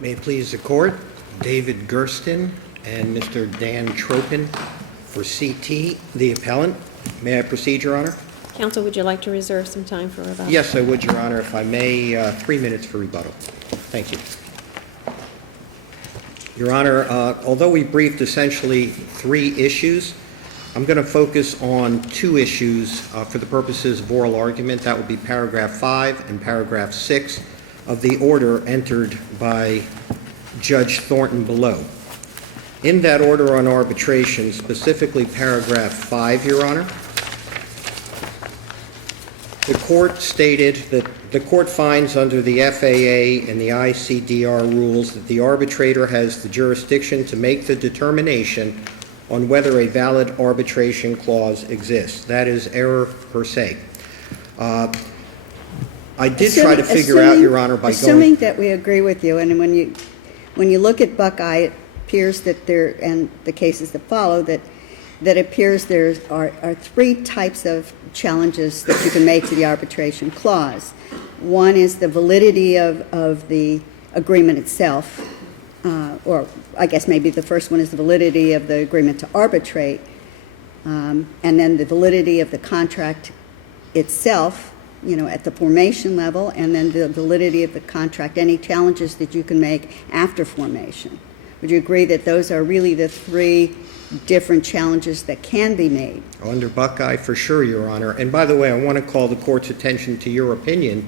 May it please the Court, David Gersten and Mr. Dan Tropin for CT, the appellant. May I proceed, Your Honor? Counsel, would you like to reserve some time for rebuttal? Yes, I would, Your Honor. If I may, 3 minutes for rebuttal. Thank you. Your Honor, although we briefed essentially 3 issues, I'm going to focus on 2 issues for the purposes of oral argument. That would be paragraph 5 and paragraph 6 of the order entered by Judge Thornton below. In that order on arbitration, specifically paragraph 5, Your Honor, the Court stated that the Court finds under the FAA and the ICDR rules that the arbitrator has the jurisdiction to make the determination on whether a valid arbitration clause exists. That is error per se. I did try to figure out, Your Honor, by assuming that we agree with you, and when you look at Buckeye, it appears that there, and the cases that follow, that appears there are 3 types of challenges that you can make to the arbitration clause. One is the validity of the agreement itself, or I guess maybe the first one is the validity of the agreement to arbitrate, and then the validity of the contract itself, you know, at the formation level, and then the validity of the contract, any challenges that you can make after formation. Would you agree that those are really the 3 different challenges that can be made? Under Buckeye, for sure, Your Honor. And by the way, I want to call the Court's attention to your opinion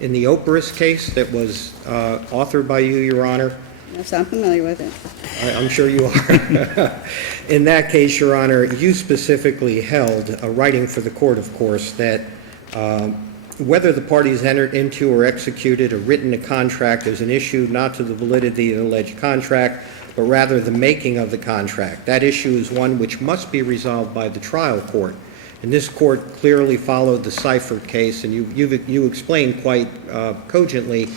in the Operis case that was authored by you, Your Honor. Yes, I'm familiar with it. I'm sure you are. In that case, Your Honor, you specifically held, writing for the Court, of course, that whether the parties entered into or executed or written a contract is an issue not to the validity of the alleged contract, but rather the making of the contract. That issue is one which must be resolved by the trial court. And this court clearly followed the Seifert case, and you explained quite cogently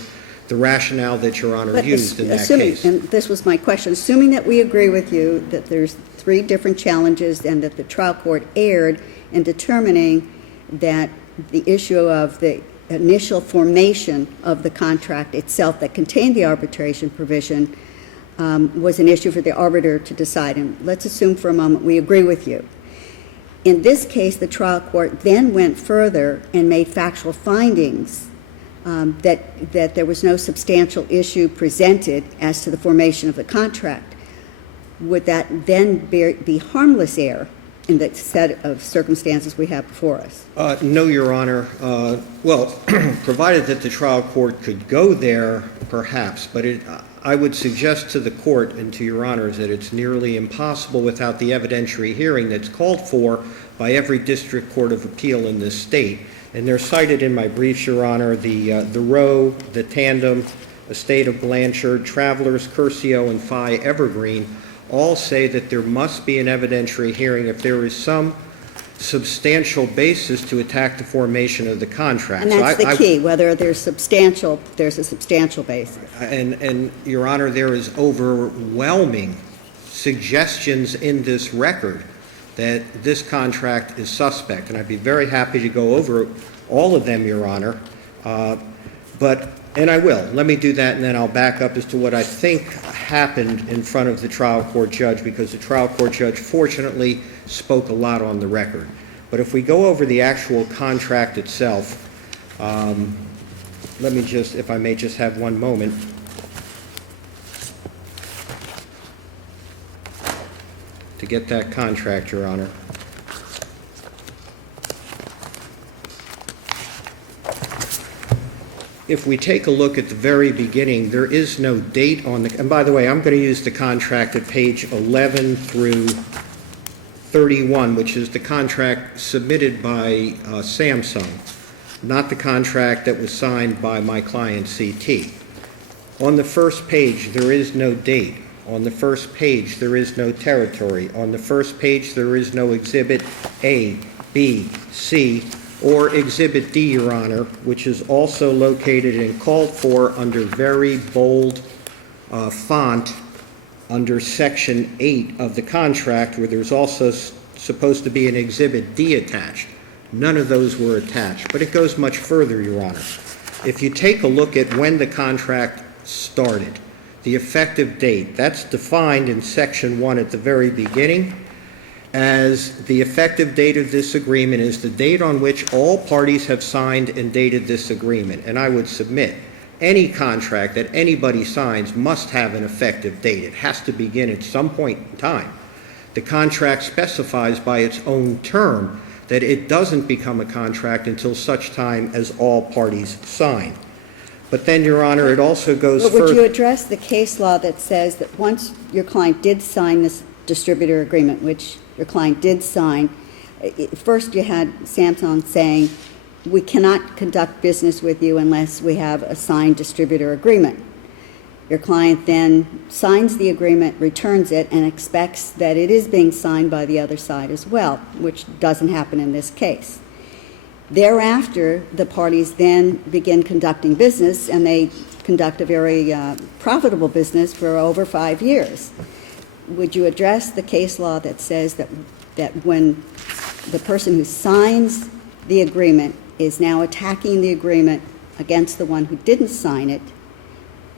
the rationale that Your Honor used in that case. And this was my question, assuming that we agree with you that there's 3 different challenges and that the trial court erred in determining that the issue of the initial formation of the contract itself that contained the arbitration provision was an issue for the arbiter to decide. And let's assume for a moment we agree with you. In this case, the trial court then went further and made factual findings that there was no substantial issue presented as to the formation of the contract. Would that then be harmless error in the set of circumstances we have before us? No, Your Honor. Well, provided that the trial court could go there, perhaps, but I would suggest to the Court and to Your Honors that it's nearly impossible without the evidentiary hearing that's called for by every district court of appeal in this state. And they're cited in my briefs, Your Honor, the Roe, the Tandem, Estate of Blanchard, Travelers, Curcio, and Phi Evergreen all say that there must be an evidentiary hearing if there is some substantial basis to attack the formation of the contract. And that's the key, whether there's a substantial basis. And Your Honor, there is overwhelming suggestions in this record that this contract is suspect, and I'd be very happy to go over all of them, Your Honor. And I will. Let me do that, and then I'll back up as to what I think happened in front of the trial court judge, because the trial court judge, fortunately, spoke a lot on the record. But if we go over the actual contract itself, let me just, if I may just have one moment. To get that contract, Your Honor. If we take a look at the very beginning, there is no date on the, and by the way, I'm going to use the contract at page 11 through 31, which is the contract submitted by Samsung, not the contract that was signed by my client CT. On the first page, there is no date. On the first page, there is no territory. On the first page, there is no Exhibit A, B, C, or Exhibit D, Your Honor, which is also located and called for under very bold font under Section 8 of the contract, where there's also supposed to be an Exhibit D attached. None of those were attached. But it goes much further, Your Honor. If you take a look at when the contract started. The effective date, that's defined in Section 1 at the very beginning as the effective date of this agreement is the date on which all parties have signed and dated this agreement. And I would submit any contract that anybody signs must have an effective date. It has to begin at some point in time. The contract specifies by its own term that it doesn't become a contract until such time as all parties sign. But then, Your Honor, it also goes But further. would you address the case law that says that once your client did sign this distributor agreement, which your client did sign, first you had Samsung saying, we cannot conduct business with you unless we have a signed distributor agreement. Your client then signs the agreement, returns it, and expects that it is being signed by the other side as well, which doesn't happen in this case. Thereafter, the parties then begin conducting business, and they conduct a very profitable business for over 5 years. Would you address the case law that says that when the person who signs the agreement is now attacking the agreement against the one who didn't sign it,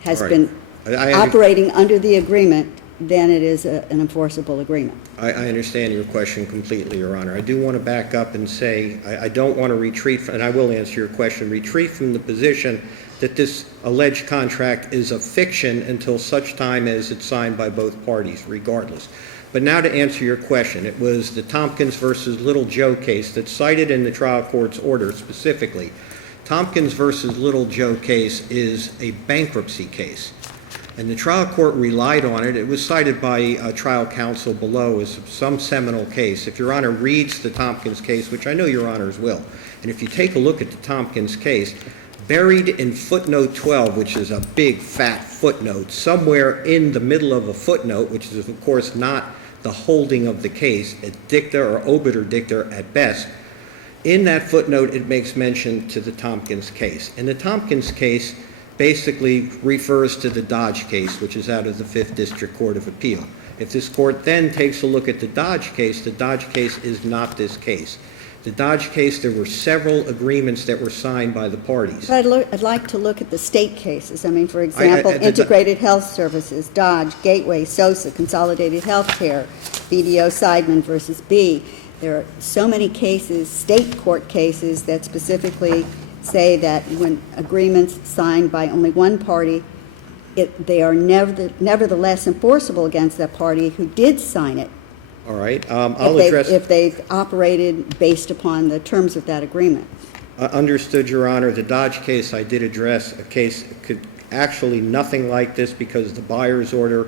has All right. been operating under the agreement, then it is an enforceable agreement? I understand your question completely, Your Honor. I do want to back up and say I don't want to retreat, and I will answer your question, retreat from the position that this alleged contract is a fiction until such time as it's signed by both parties, regardless. But now to answer your question, it was the Tompkins versus Little Joe case that's cited in the trial court's order specifically. Tompkins versus Little Joe case is a bankruptcy case. And the trial court relied on it. It was cited by trial counsel below as some seminal case. If Your Honor reads the Tompkins case, which I know Your Honors will, and if you take a look at the Tompkins case, buried in footnote 12, which is a big fat footnote, somewhere in the middle of a footnote, which is of course not the holding of the case, a dicta or obiter dicta at best, in that footnote it makes mention to the Tompkins case. And the Tompkins case basically refers to the Dodge case, which is out of the 5th District Court of Appeal. If this court then takes a look at the Dodge case is not this case. The Dodge case, there were several agreements that were signed by the parties. But I'd like to look at the state cases. I mean, for example, Integrated Health Services, Dodge, Gateway, SOSA, Consolidated Health Care, BDO Seidman versus B. There are so many cases, state court cases, that specifically say that when agreements signed by only one party, they are nevertheless enforceable against that party who did sign it. All right, I'll address... If they've operated based upon the terms of that agreement. Understood, Your Honor. The Dodge case, I did address a case could actually nothing like this because the buyer's order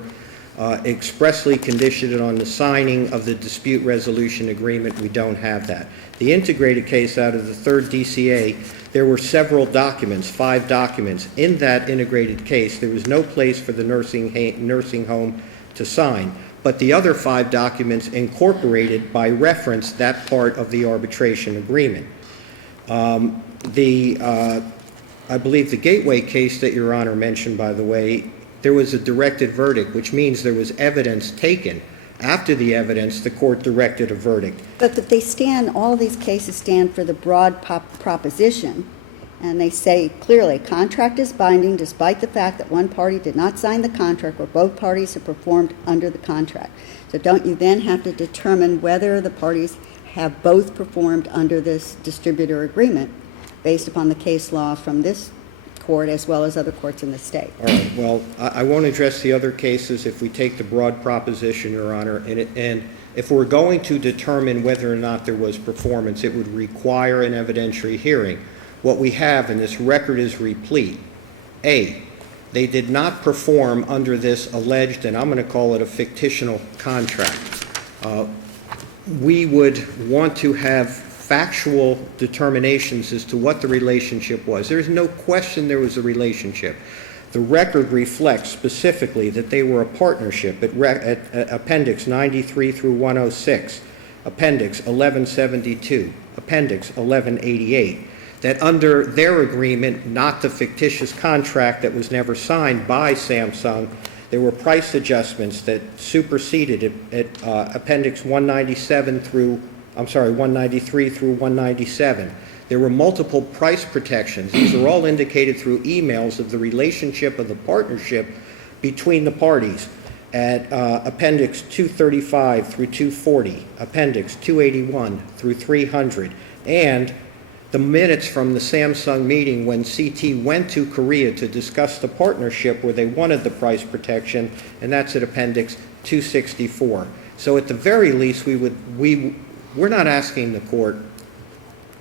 expressly conditioned it on the signing of the dispute resolution agreement. We don't have that. The integrated case out of the 3rd DCA, there were several documents, 5 documents. In that integrated case, there was no place for the nursing home to sign. But the other 5 documents incorporated by reference that part of the arbitration agreement. I believe the Gateway case that Your Honor mentioned, by the way, there was a directed verdict, which means there was evidence taken. After the evidence, the court directed a verdict. But all these cases stand for the broad proposition, and they say clearly, contract is binding despite the fact that one party did not sign the contract or both parties have performed under the contract. So don't you then have to determine whether the parties have both performed under this distributor agreement based upon the case law from this court as well as other courts in the state? All right. Well, I won't address the other cases if we take the broad proposition, Your Honor. And if we're going to determine whether or not there was performance, it would require an evidentiary hearing. What we have, and this record is replete, A, they did not perform under this alleged, and I'm going to call it a fictional contract. We would want to have factual determinations as to what the relationship was. There's no question there was a relationship. The record reflects specifically that they were a partnership at Appendix 93 through 106, Appendix 1172, Appendix 1188, that under their agreement, not the fictitious contract that was never signed by Samsung, there were price adjustments that superseded at Appendix 193 through 197. There were multiple price protections. These are all indicated through emails of the relationship of the partnership between the parties at Appendix 235 through 240, Appendix 281 through 300, and the minutes from the Samsung meeting when CT went to Korea to discuss the partnership where they wanted the price protection, and that's at Appendix 264. So at the very least, we're not asking the court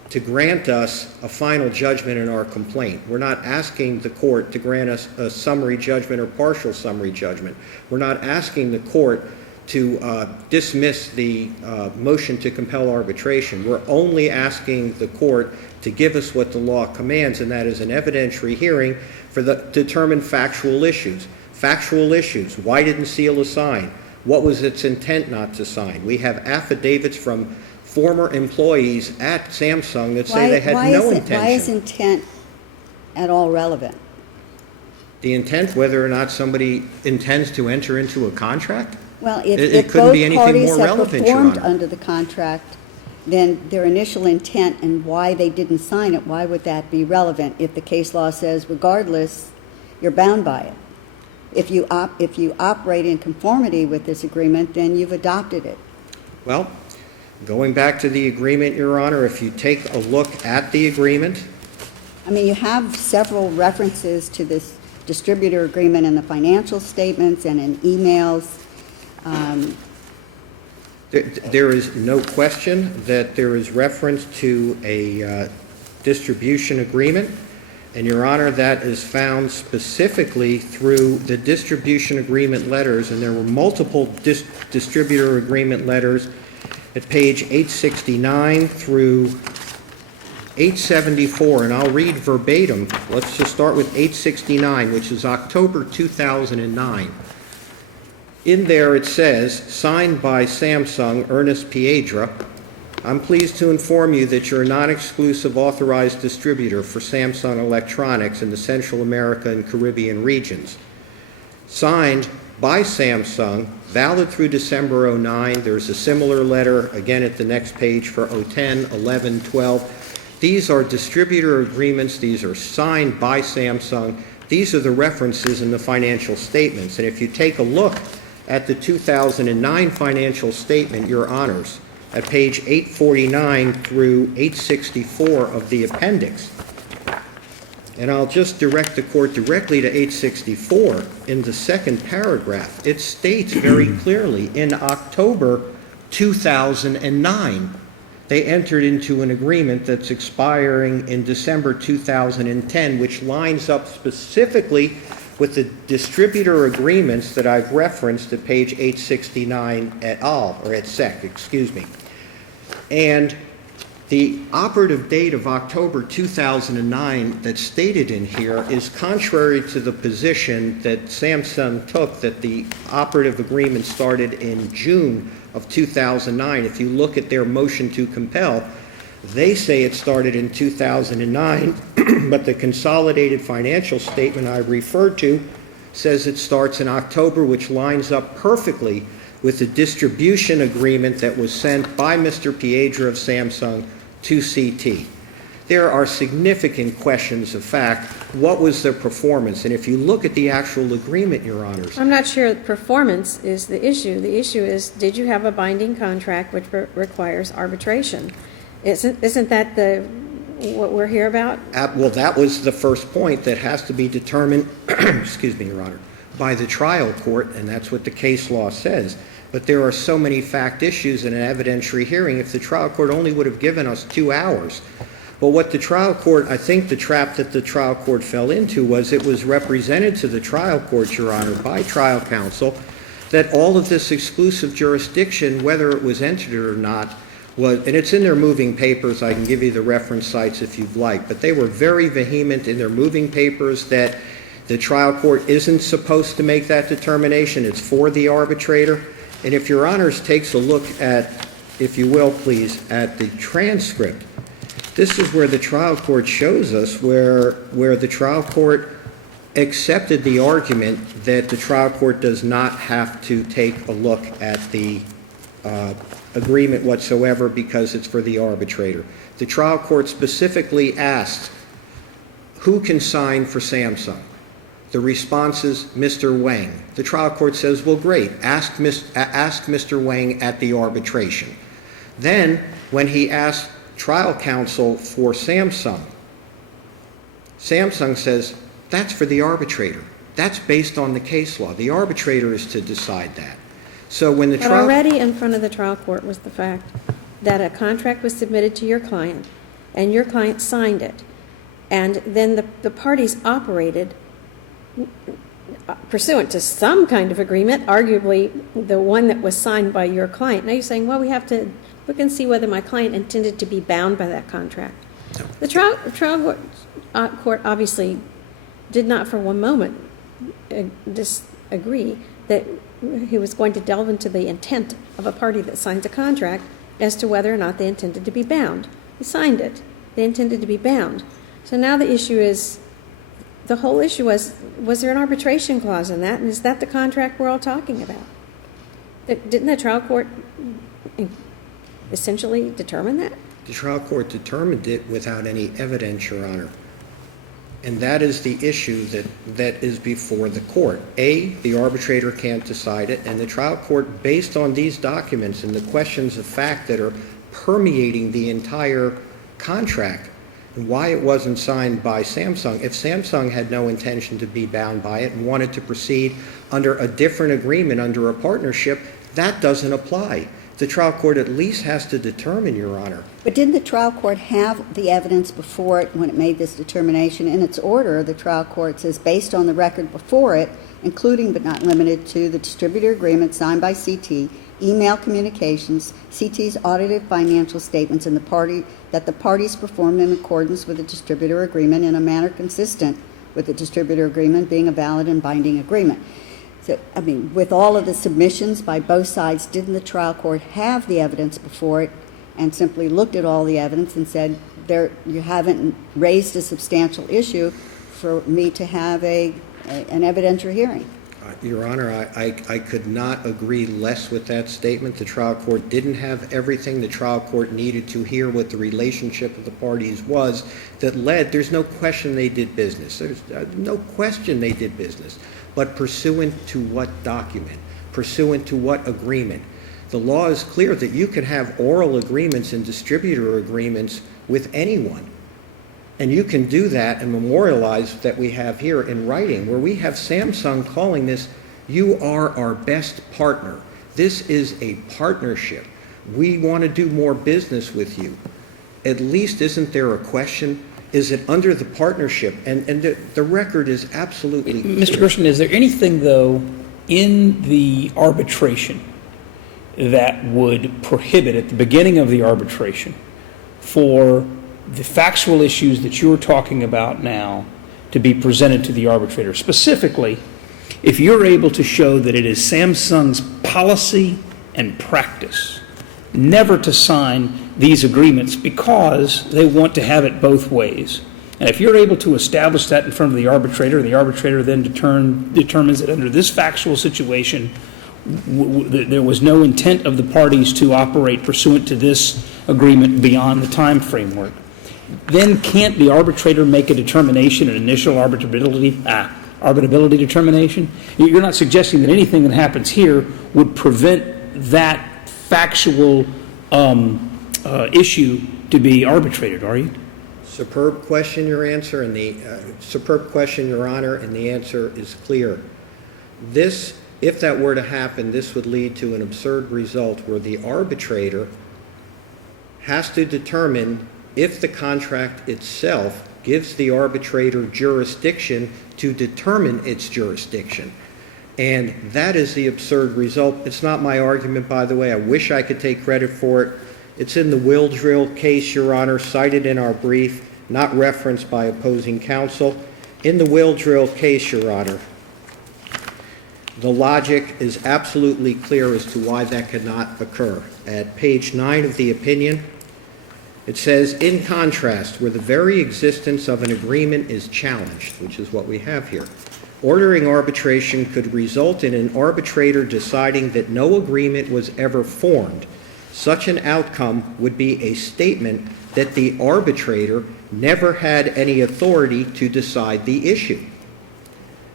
to grant us a final judgment in our complaint. We're not asking the court to grant us a summary judgment or partial summary judgment. We're not asking the court to dismiss the motion to compel arbitration. We're only asking the court to give us what the law commands, and that is an evidentiary hearing for the determined factual issues. Factual issues: why didn't Seal sign? What was its intent not to sign? We have affidavits from former employees at Samsung that say they had no intention. Why is intent at all relevant? The intent, whether or not somebody intends to enter into a contract? Well, It if couldn't both be anything parties more have relevant, Your performed Honor. under the contract, then their initial intent and why they didn't sign it, why would that be relevant if the case law says regardless, you're bound by it? If you operate in conformity with this agreement, then you've adopted it. Well, going back to the agreement, Your Honor, if you take a look at the agreement, I mean, you have several references to this distributor agreement in the financial statements and in emails. there is no question that there is reference to a distribution agreement. And, Your Honor, that is found specifically through the distribution agreement letters, and there were multiple distributor agreement letters at page 869 through 874, and I'll read verbatim. Let's just start with 869, which is October 2009. In there it says, signed by Samsung, Ernest Piedra, I'm pleased to inform you that you're a non-exclusive authorized distributor for Samsung Electronics in the Central America and Caribbean regions. Signed by Samsung, valid through December 09. There's a similar letter again at the next page for 010, 11, 12. These are distributor agreements. These are signed by Samsung. These are the references in the financial statements. And if you take a look at the 2009 financial statement, Your Honors, at page 849 through 864 of the appendix. And I'll just direct the court directly to 864 in the second paragraph. It states very clearly, in October 2009, they entered into an agreement that's expiring in December 2010, which lines up specifically with the distributor agreements that I've referenced at page 869 et al., or et sec., excuse me. And the operative date of October 2009 that's stated in here is contrary to the position that Samsung took, that the operative agreement started in June of 2009. If you look at their motion to compel, they say it started in 2009, but the consolidated financial statement I referred to says it starts in October, which lines up perfectly with the distribution agreement that was sent by Mr. Piedra of Samsung to CT. There are significant questions of fact. What was their performance? And if you look at the actual agreement, Your Honors. I'm not sure performance is the issue. The issue is, did you have a binding contract which requires arbitration? Isn't that what we're here about? Well, that was the first point that has to be determined, excuse me, Your Honor, by the trial court, and that's what the case law says. But there are so many fact issues in an evidentiary hearing. If the trial court only would have given us 2 hours. But what the trial court, I think the trap that the trial court fell into was it was represented to the trial court, Your Honor, by trial counsel, that all of this exclusive jurisdiction, whether it was entered or not, was, and it's in their moving papers, I can give you the reference sites if you'd like, but they were very vehement in their moving papers that the trial court isn't supposed to make that determination. It's for the arbitrator. And if Your Honors takes a look at, if you will, please, at the transcript, this is where the trial court shows us where the trial court accepted the argument that the trial court does not have to take a look at the agreement whatsoever because it's for the arbitrator. The trial court specifically asked, who can sign for Samsung? The response is Mr. Wang. The trial court says, well, great, ask Mr. Wang at the arbitration. Then, when he asked trial counsel for Samsung, Samsung says, that's for the arbitrator. That's based on the case law. The arbitrator is to decide that. So when the But already in front of the trial court was the fact that a contract was submitted to your client, and your client signed it, and then the parties operated pursuant to some kind of agreement, arguably the one that was signed by your client. Now you're saying, well, we have to look and see whether my client intended to be bound by that contract. The trial court obviously did not for one moment disagree that he was going to delve into the intent of a party that signs a contract as to whether or not they intended to be bound. He signed it. They intended to be bound. So now the issue is, the whole issue was there an arbitration clause in that, and is that the contract we're all talking about? Didn't the trial court essentially determine that? The trial court determined it without any evidence, Your Honor. And that is the issue that is before the court. A, the arbitrator can't decide it, and the trial court, based on these documents and the questions of fact that are permeating the entire contract, and why it wasn't signed by Samsung. If Samsung had no intention to be bound by it and wanted to proceed under a different agreement, under a partnership, that doesn't apply. The trial court at least has to determine, Your Honor. But didn't the trial court have the evidence before it when it made this determination? In its order, the trial court says, based on the record before it, including but not limited to the distributor agreement signed by CT, email communications, CT's audited financial statements, and that the parties performed in accordance with the distributor agreement in a manner consistent with the distributor agreement being a valid and binding agreement. So, I mean, with all of the submissions by both sides, didn't the trial court have the evidence before it and simply looked at all the evidence and said, you haven't raised a substantial issue for me to have an evidentiary hearing? Your Honor, I could not agree less with that statement. The trial court didn't have everything. The trial court needed to hear what the relationship of the parties was that led. There's no question they did business. There's no question they did business. But pursuant to what document? Pursuant to what agreement? The law is clear that you can have oral agreements and distributor agreements with anyone. And you can do that and memorialize that we have here in writing, where we have Samsung calling this, you are our best partner. This is a partnership. We want to do more business with you. At least isn't there a question? Is it under the partnership? And the record is absolutely clear. Mr. Gershon, is there anything, though, in the arbitration that would prohibit at the beginning of the arbitration for the factual issues that you're talking about now to be presented to the arbitrator? Specifically, if you're able to show that it is Samsung's policy and practice never to sign these agreements because they want to have it both ways, and if you're able to establish that in front of the arbitrator then determines that under this factual situation there was no intent of the parties to operate pursuant to this agreement beyond the time framework, then can't the arbitrator make a determination, an initial arbitrability determination? You're not suggesting that anything that happens here would prevent that factual issue to be arbitrated, are you? Superb question, Your Honor, and the answer is clear. This, if that were to happen, this would lead to an absurd result where the arbitrator has to determine if the contract itself gives the arbitrator jurisdiction to determine its jurisdiction. And that is the absurd result. It's not my argument, by the way. I wish I could take credit for it. It's in the will drill case, Your Honor, cited in our brief, not referenced by opposing counsel. In the will drill case, Your Honor, the logic is absolutely clear as to why that could not occur. At page 9 of the opinion, it says, in contrast, where the very existence of an agreement is challenged, which is what we have here, Ordering arbitration could result in an arbitrator deciding that no agreement was ever formed. Such an outcome would be a statement that the arbitrator never had any authority to decide the issue.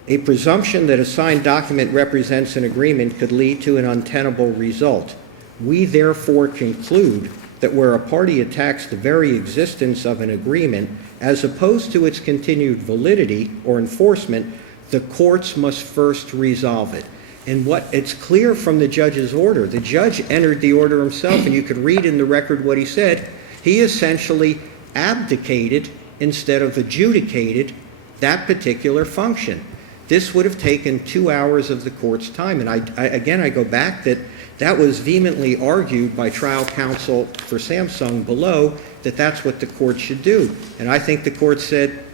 A presumption that a signed document represents an agreement could lead to an untenable result. We therefore conclude that where a party attacks the very existence of an agreement, as opposed to its continued validity or enforcement, the courts must first resolve it. And it's clear from the judge's order. The judge entered the order himself, and you could read in the record what he said. He essentially abdicated instead of adjudicated that particular function. This would have taken 2 hours of the court's time. And I go back that was vehemently argued by trial counsel for Samsung below, that that's what the court should do. And I think the court said,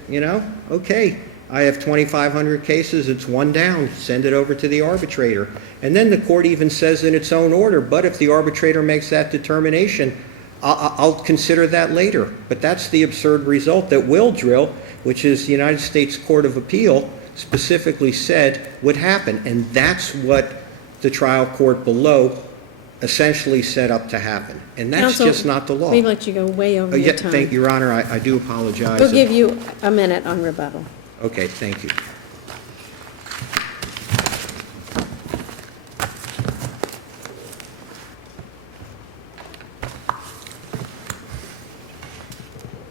okay, I have 2,500 cases, it's one down, send it over to the arbitrator. And then the court even says in its own order, but if the arbitrator makes that determination, I'll consider that later. But that's the absurd result that Will Drill, which is the United States Court of Appeal, specifically said would happen. And that's what the trial court below essentially set up to happen. And that's Counsel, just not the law. We've let you go way over your time. Thank you, Your Honor. I do apologize. We'll give you a minute on rebuttal. Okay, thank you.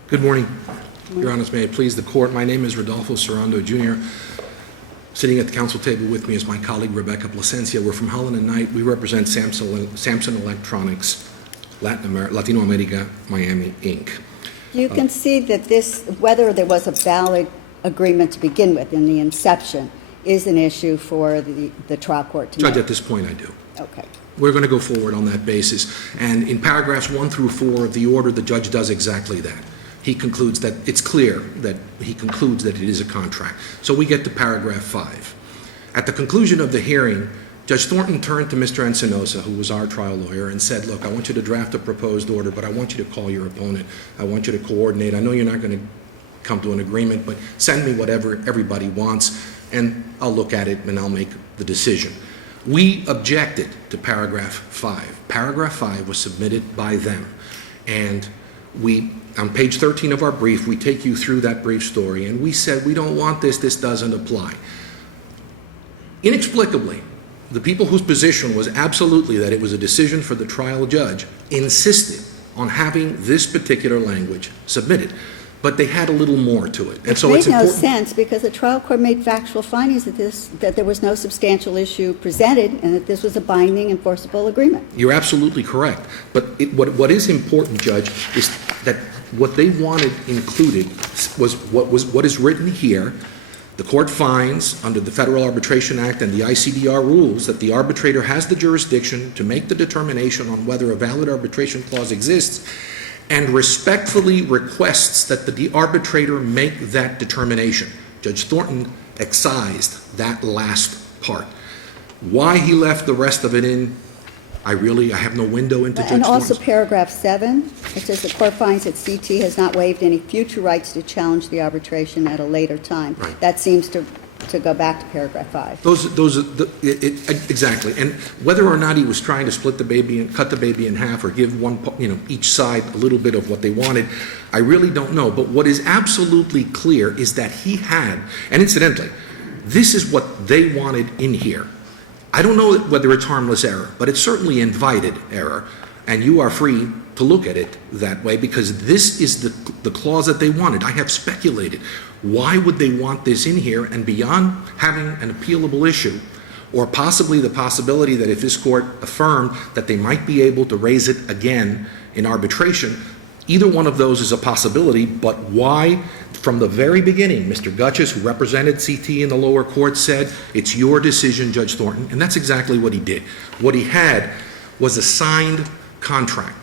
Good morning. Your Honor, may it please the court. My name is Rodolfo Serrando, Jr. Sitting at the council table with me is my colleague, Rebecca Plasencia. We're from Holland and Knight. We represent Samsung Electronics, Latino America, Miami, Inc. You can see that whether there was a valid agreement to begin with in the inception is an issue for the trial court to Judge, make. at this point, I do. Okay. We're going to go forward on that basis. And in paragraphs 1 through 4 of the order, the judge does exactly that. He concludes that it's clear that he concludes that it is a contract. So we get to paragraph 5. At the conclusion of the hearing, Judge Thornton turned to Mr. Encinosa, who was our trial lawyer, and said, look, I want you to draft a proposed order, but I want you to call your opponent. I want you to coordinate. I know you're not going to come to an agreement, but send me whatever everybody wants, and I'll look at it and I'll make the decision. We objected to paragraph 5. Paragraph 5 was submitted by them, and on page 13 of our brief, we take you through that brief story, and we said, we don't want this doesn't apply. Inexplicably, the people whose position was absolutely that it was a decision for the trial judge insisted on having this particular language submitted. But they had a little more to it. And so it's made no important. sense because the trial court made factual findings that there was no substantial issue presented and that this was a binding enforceable agreement. You're absolutely correct. But what is important, Judge, is that what they wanted included was what is written here. The court finds under the Federal Arbitration Act and the ICDR rules that the arbitrator has the jurisdiction to make the determination on whether a valid arbitration clause exists, and respectfully requests that the arbitrator make that determination. Judge Thornton excised that last part. Why he left the rest of it in, I have no window into Judge And also Thornton's. paragraph 7, it says the court finds that CT has not waived any future rights to challenge the arbitration at a later time. Right. That seems to go back to paragraph 5. Exactly. And whether or not he was trying to split the baby and cut the baby in half or give each side a little bit of what they wanted, I really don't know. But what is absolutely clear is that he had, and incidentally, this is what they wanted in here. I don't know whether it's harmless error, but it's certainly invited error, and you are free to look at it that way because this is the clause that they wanted. I have speculated. Why would they want this in here? And beyond having an appealable issue, or possibly the possibility that if this court affirmed that they might be able to raise it again in arbitration, either one of those is a possibility, but why? From the very beginning, Mr. Gutches, who represented CT in the lower court, said, it's your decision, Judge Thornton, and that's exactly what he did. What he had was a signed contract.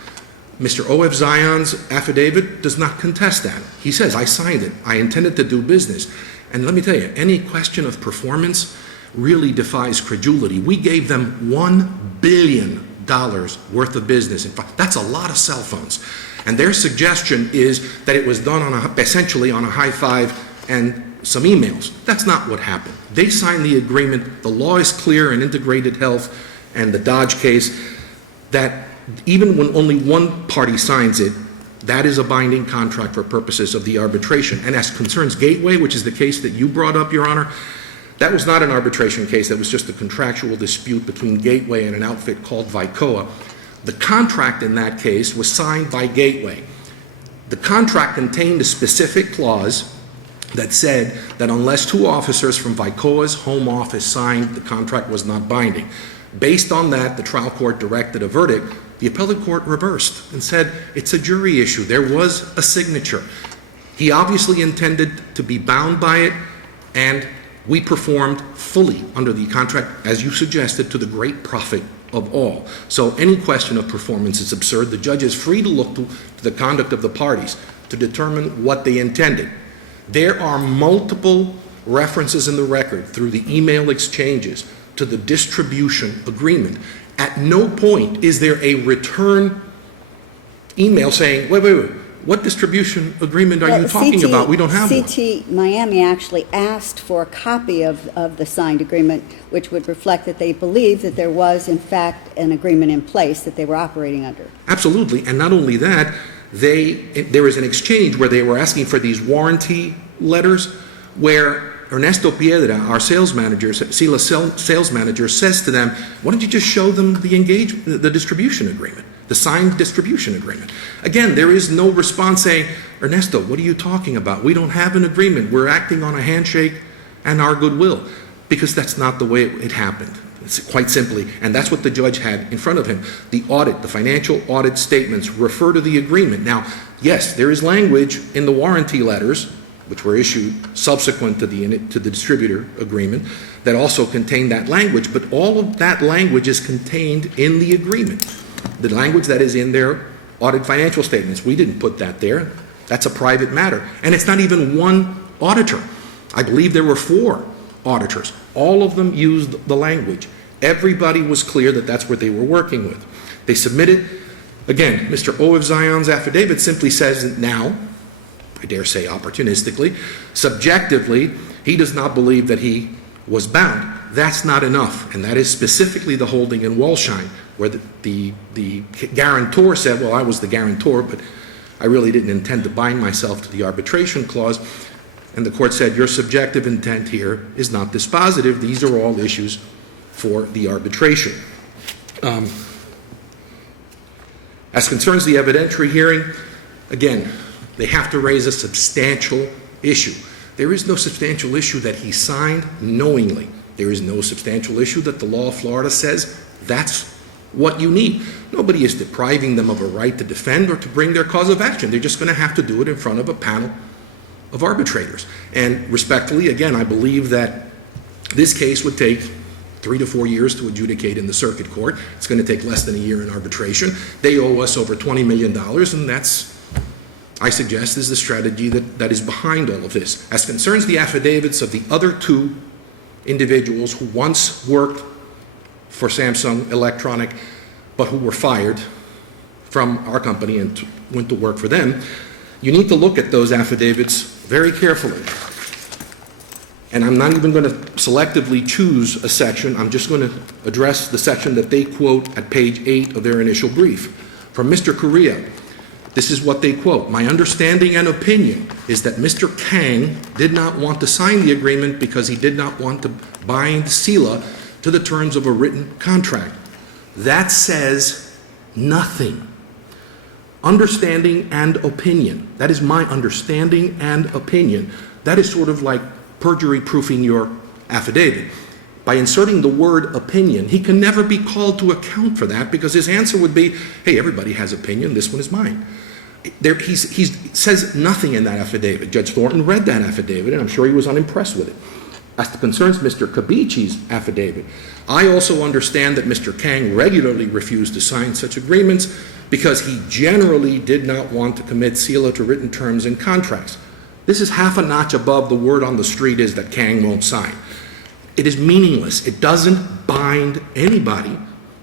Mr. O.F. Zion's affidavit does not contest that. He says, I signed it. I intended to do business. And let me tell you, any question of performance really defies credulity. We gave them $1 billion worth of business. In fact, that's a lot of cell phones. And their suggestion is that it was done essentially on a high five and some emails. That's not what happened. They signed the agreement. The law is clear in integrated health and the Dodge case that even when only one party signs it, that is a binding contract for purposes of the arbitration. And as concerns Gateway, which is the case that you brought up, Your Honor, that was not an arbitration case. That was just a contractual dispute between Gateway and an outfit called Vicoa. The contract in that case was signed by Gateway. The contract contained a specific clause that said that unless two officers from Vicoa's home office signed, the contract was not binding. Based on that, the trial court directed a verdict. The appellate court reversed and said it's a jury issue. There was a signature. He obviously intended to be bound by it, and we performed fully under the contract, as you suggested, to the great profit of all. So any question of performance is absurd. The judge is free to look to the conduct of the parties to determine what they intended. There are multiple references in the record through the email exchanges to the distribution agreement. At no point is there a return email saying, wait, what distribution agreement are you talking about? We don't have one. CT Miami actually asked for a copy of the signed agreement, which would reflect that they believed that there was, in fact, an agreement in place that they were operating under. Absolutely. And not only that, there was an exchange where they were asking for these warranty letters where Ernesto Piedra, our sales manager, Sila's sales manager, says to them, why don't you just show them the distribution agreement, the signed distribution agreement? Again, there is no response saying, Ernesto, what are you talking about? We don't have an agreement. We're acting on a handshake and our goodwill, because that's not the way it happened. It's quite simply, and that's what the judge had in front of him. The audit, the financial audit statements refer to the agreement. Now, yes, there is language in the warranty letters, which were issued subsequent to the distributor agreement, that also contain that language, but all of that language is contained in the agreement. The language that is in their audit financial statements, we didn't put that there. That's a private matter. And it's not even one auditor. I believe there were 4 auditors. All of them used the language. Everybody was clear that that's what they were working with. They submitted, again, Mr. Oev Zion's affidavit simply says that now, I dare say opportunistically, subjectively, he does not believe that he was bound. That's not enough, and that is specifically the holding in Walshine, where the guarantor said, well, I was the guarantor, but I really didn't intend to bind myself to the arbitration clause. And the court said, your subjective intent here is not dispositive. These are all issues for the arbitration. As concerns the evidentiary hearing, again, they have to raise a substantial issue. There is no substantial issue that he signed knowingly. There is no substantial issue that the law of Florida says that's what you need. Nobody is depriving them of a right to defend or to bring their cause of action. They're just going to have to do it in front of a panel of arbitrators. And respectfully, again, I believe that this case would take 3 to 4 years to adjudicate in the circuit court. It's going to take less than a year in arbitration. They owe us over $20 million, and that's, I suggest, is the strategy that is behind all of this. As concerns the affidavits of the other 2 individuals who once worked for Samsung Electronic, but who were fired from our company and went to work for them, you need to look at those affidavits very carefully. And I'm not even going to selectively choose a section. I'm just going to address the section that they quote at page 8 of their initial brief. From Mr. Correa, this is what they quote. My understanding and opinion is that Mr. Kang did not want to sign the agreement because he did not want to bind Sila to the terms of a written contract. That says nothing. Understanding and opinion. That is my understanding and opinion. That is sort of like perjury proofing your affidavit. By inserting the word opinion, he can never be called to account for that, because his answer would be, hey, everybody has opinion, this one is mine. He says nothing in that affidavit. Judge Thornton read that affidavit, and I'm sure he was unimpressed with it. As concerns Mr. Kabichi's affidavit, I also understand that Mr. Kang regularly refused to sign such agreements because he generally did not want to commit Sila to written terms and contracts. This is half a notch above the word on the street is that Kang won't sign. It is meaningless. It doesn't bind anybody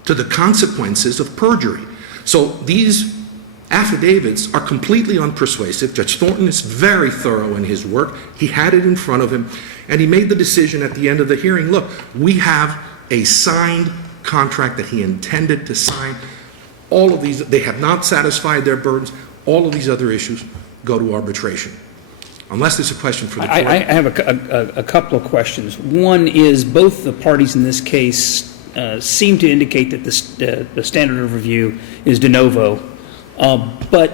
to the consequences of perjury. So these affidavits are completely unpersuasive. Judge Thornton is very thorough in his work. He had it in front of him, and he made the decision at the end of the hearing, look, we have a signed contract that he intended to sign. All of these, they have not satisfied their burdens. All of these other issues go to arbitration. Unless there's a question for the court. I have a couple of questions. One is both the parties in this case seem to indicate that the standard of review is de novo, but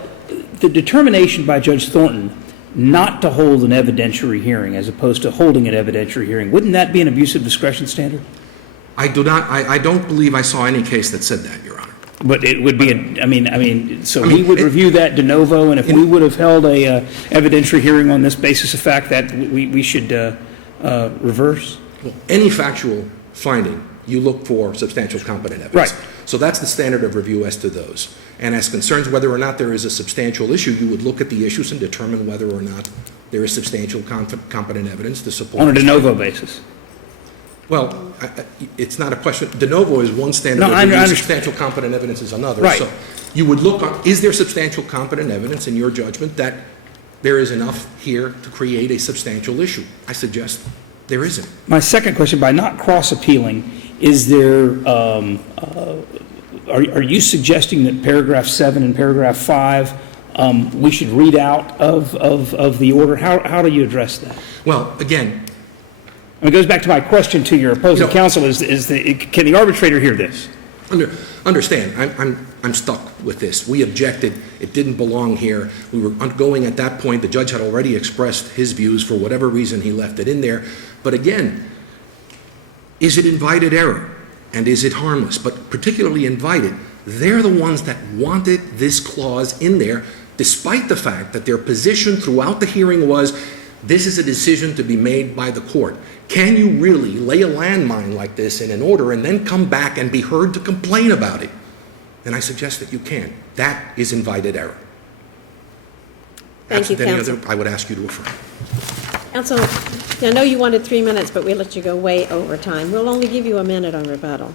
the determination by Judge Thornton not to hold an evidentiary hearing as opposed to holding an evidentiary hearing, wouldn't that be an abuse of discretion standard? I don't believe I saw any case that said that, Your Honor. But it would be, we would review that de novo, and if we would have held a evidentiary hearing on this basis of fact, that we should reverse? Any factual finding, you look for substantial competent evidence. Right. So that's the standard of review as to those. And as concerns whether or not there is a substantial issue, you would look at the issues and determine whether or not there is substantial competent evidence to support. On a de novo basis? Well, it's not a question. De novo is one standard No, of I review. understand. Substantial competent evidence is another. Right. So you would look on, is there substantial competent evidence in your judgment that there is enough here to create a substantial issue? I suggest there isn't. My second question, by not cross-appealing, is there, are you suggesting that paragraph 7 and paragraph 5, we should read out of the order? How do you address that? Well, again, It goes back to my question to your opposing No. counsel, can the arbitrator hear this? understand, I'm stuck with this. We objected. It didn't belong here. We were going at that point. The judge had already expressed his views. For whatever reason, he left it in there. But again, is it invited error? And is it harmless? But particularly invited. They're the ones that wanted this clause in there, despite the fact that their position throughout the hearing was, this is a decision to be made by the court. Can you really lay a landmine like this in an order and then come back and be heard to complain about it? And I suggest that you can. That is invited error. Thank you, Absent any counsel. other, I would ask you to affirm. Counsel, I know you wanted 3 minutes, but we let you go way over time. We'll only give you a minute on rebuttal.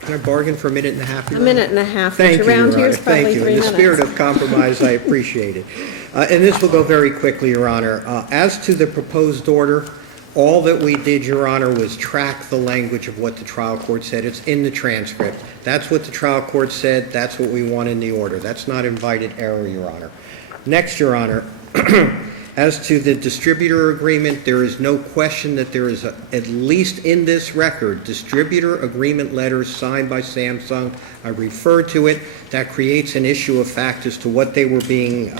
Can I bargain for a minute and a half? A Your Honor? minute and a half, Thank which you, around Your here Honor. is probably Thank you. 3 In the minutes. spirit of compromise, I appreciate it. And this will go very quickly, Your Honor. As to the proposed order, all that we did, Your Honor, was track the language of what the trial court said. It's in the transcript. That's what the trial court said. That's what we want in the order. That's not invited error, Your Honor. Next, Your Honor, as to the distributor agreement, there is no question that there is, at least in this record, distributor agreement letters signed by Samsung. I referred to it. That creates an issue of fact as to what they were being,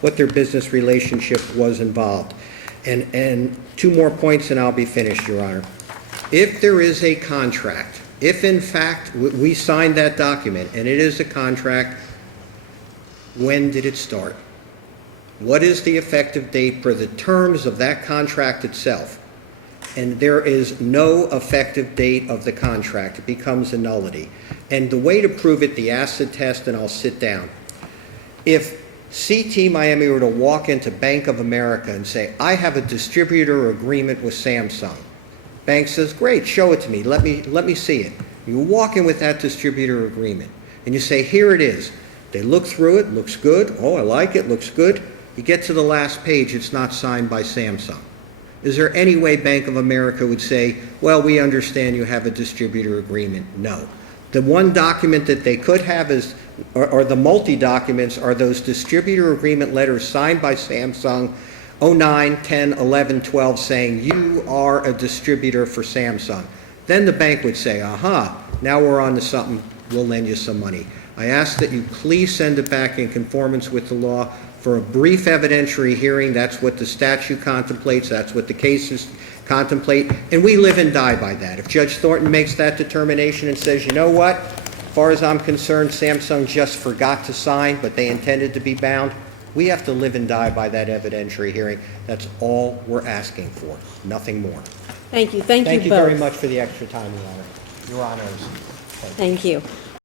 what their business relationship was involved. And 2 more points and I'll be finished, Your Honor. If there is a contract, if in fact we signed that document and it is a contract, when did it start? What is the effective date for the terms of that contract itself? And there is no effective date of the contract. It becomes a nullity. And the way to prove it, the acid test, and I'll sit down. If CT Miami were to walk into Bank of America and say, I have a distributor agreement with Samsung. Bank says, great, show it to me. Let me see it. You walk in with that distributor agreement and you say, here it is. They look through it, looks good. Oh, I like it, looks good. You get to the last page, it's not signed by Samsung. Is there any way Bank of America would say, well, we understand you have a distributor agreement? No. The one document that they could have is, or the multi-documents, are those distributor agreement letters signed by Samsung 09, 10, 11, 12 saying you are a distributor for Samsung. Then the bank would say, aha, now we're on to something, we'll lend you some money. I ask that you please send it back in conformance with the law for a brief evidentiary hearing. That's what the statute contemplates. That's what the cases contemplate. And we live and die by that. If Judge Thornton makes that determination and says, you know what, as far as I'm concerned, Samsung just forgot to sign, but they intended to be bound, we have to live and die by that evidentiary hearing. That's all we're asking for, nothing more. Thank you. Thank you both. Thank you very much for the extra time, Your Honor. Your Honors. Thank you.